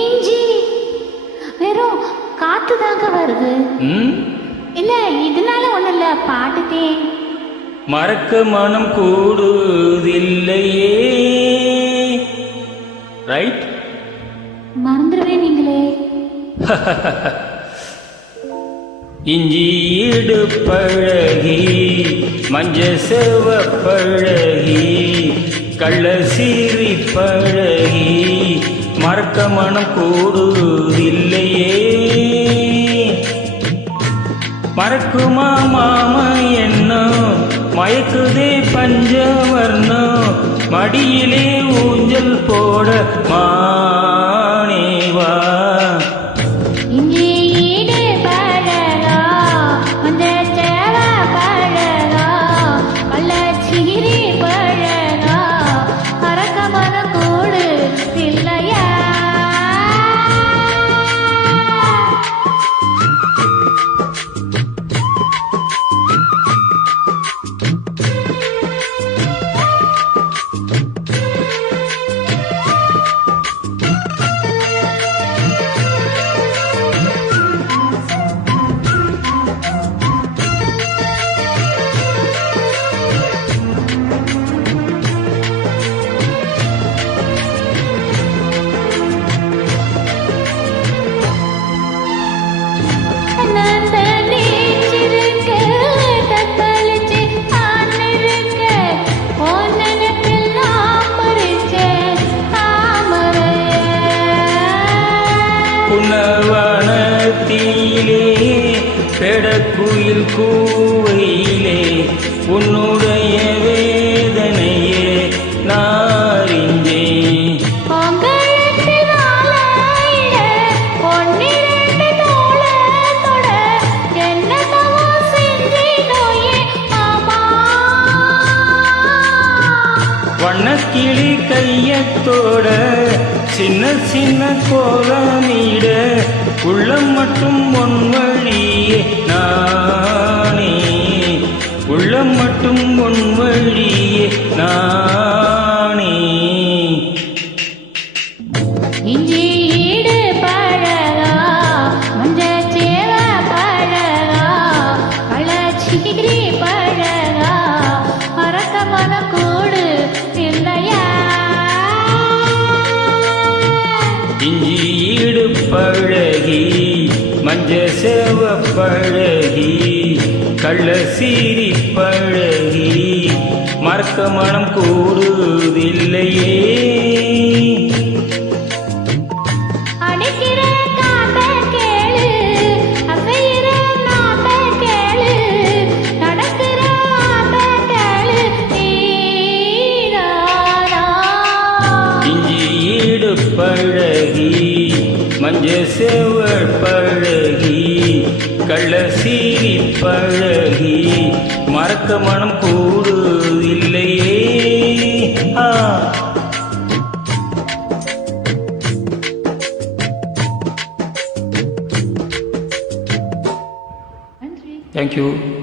இஞ்சி வெறும் காத்து தாங்க வருது. இல்ல இதனால ஒண்ணு இல்ல, பாட்டுக்கே மறக்க மனம் கூடுதில்லையே. ரைட், மறந்துடுவே நீங்களே. இஞ்சி ஈடு பழகி மஞ்ச செவ பழகி கள்ள சீரி பழகி மறக்க மனம் கூடுதில்லையே. மறக்குமா மாம என்னோ மயக்குதே பஞ்சவர்ணோ மடியிலே ஊஞ்சல் போட மானேவா. புனவனத்திலே பெடக்குயில் கூவையிலே உன்னுடைய வேதனையே நாரிஞ்சே. வண்ணக்கிளி கையத்தோட சின்ன சின்ன கோலமிட உள்ளம் மட்டும் ஒன் வழியே நானே, உள்ளம் மட்டும் ஒன் வழியே நானே. இஞ்சியீடு பழகா மஞ்ச சேவ பழகா கள்ளச்சிகிரி பழகா மறக்க மனம் கூடு இல்லையா. இஞ்சி ஈடு பழகி மஞ்ச சேவ பழகி கள்ள சீரி பழகி மறக்க மனம் கூடுதில்லையே. பழகி மஞ்ச செவள் பழகி கள்ள சீரி பழகி மறக்க மனம் கூடுதில்லையே. Thank you.